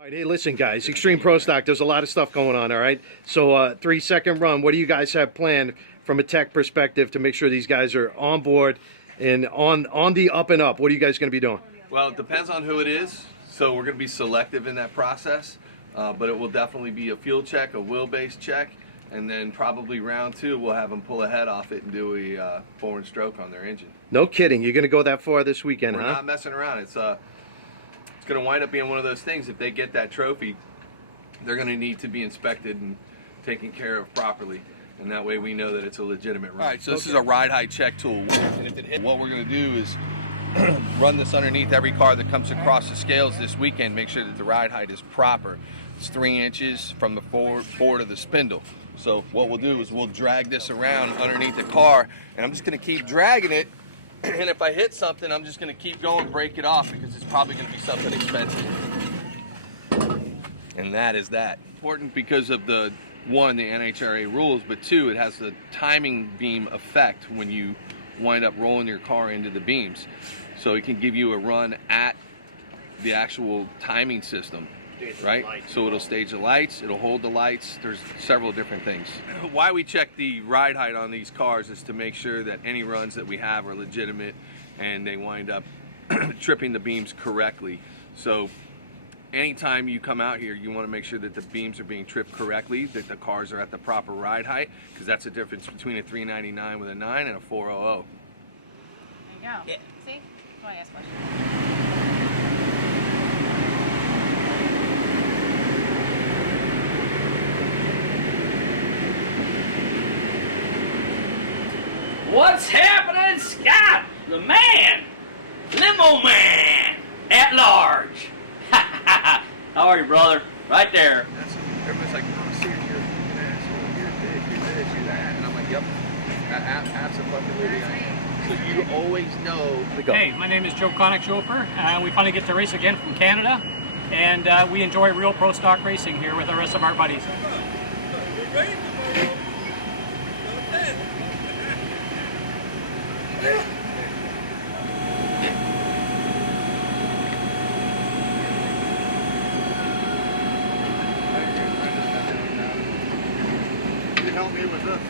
All right, hey, listen, guys. Extreme Pro Stock. There's a lot of stuff going on. All right. So, 3-second run. What do you guys have planned from a tech perspective to make sure these guys are on board and on the up and up? What are you guys going to be doing? Well, it depends on who it is. So we're going to be selective in that process, but it will definitely be a fuel check, a wheelbase check, and then probably round 2 we'll have them pull a head off it and do a forward stroke on their engine. No kidding. You're going to go that far this weekend, We're huh? not messing around. It's going to wind up being one of those things. If they get that trophy, they're going to need to be inspected and taken care of properly, and that way we know that it's a legitimate run. All right, so this is a ride height check tool, and if it hits, what we're going to do is run this underneath every car that comes across the scales this weekend, make sure that the ride height is proper. It's 3 inches from the forward of the spindle. So what we'll do is we'll drag this around underneath the car, and I'm just going to keep dragging it. And if I hit something, I'm just going to keep going, break it off, because it's probably going to be something expensive. And that is that. Important because of the, 1, the NHRA rules, but 2, it has the timing beam effect when you wind up rolling your car into the beams. So it can give you a run at the actual timing system, right? So it'll stage the lights, it'll hold the lights. There's several different things. Why we check the ride height on these cars is to make sure that any runs that we have are legitimate and they wind up tripping the beams correctly. So anytime you come out here, you want to make sure that the beams are being tripped correctly, that the cars are at the proper ride height, because that's the difference between a 399 with a 9 and a 400. There you go. Yeah. See? That's why I asked questions. What's happening, Scott? The man, limo man, at large. How are you, brother? Right there. Everybody's like, oh, see, you're an asshole, you're this, you're this, you're that. And I'm like, yep, absolutely I am. So you always know. Hey, my name is Joe Connick Chauffeur. We finally get to race again from Canada, and we enjoy real pro stock racing here with the rest of our buddies. You can help me with this.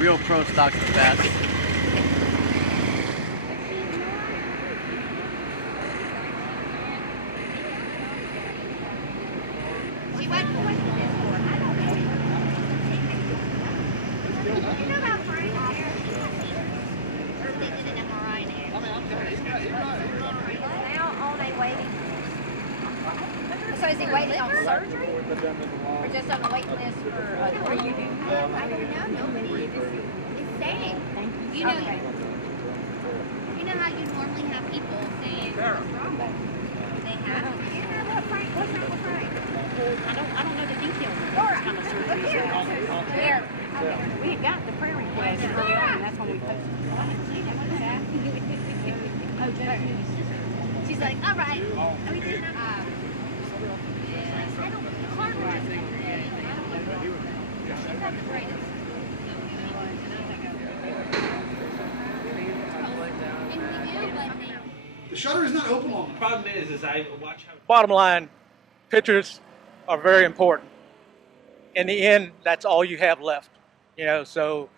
Real pro stock's the best. So is he waiting on surgery? Or just on the waiting list for I don't know. Nobody is saying. You know, you know how you normally have people saying what's wrong with you? They have. What's wrong with Frank? I don't know the details of what kind of surgery. There. We had got the prayer request early on, and that's when we posted. I haven't seen it. What's that? Oh, Joe. She's like, all right. We didn't have. I don't. Carter. She's not the greatest. The shutter is not open long enough. Problem is I watch how. Bottom line, pictures are very important. In the end, that's all you have left. So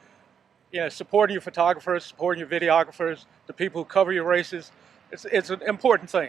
supporting your photographers, supporting your videographers, the people who cover your races, it's an important thing.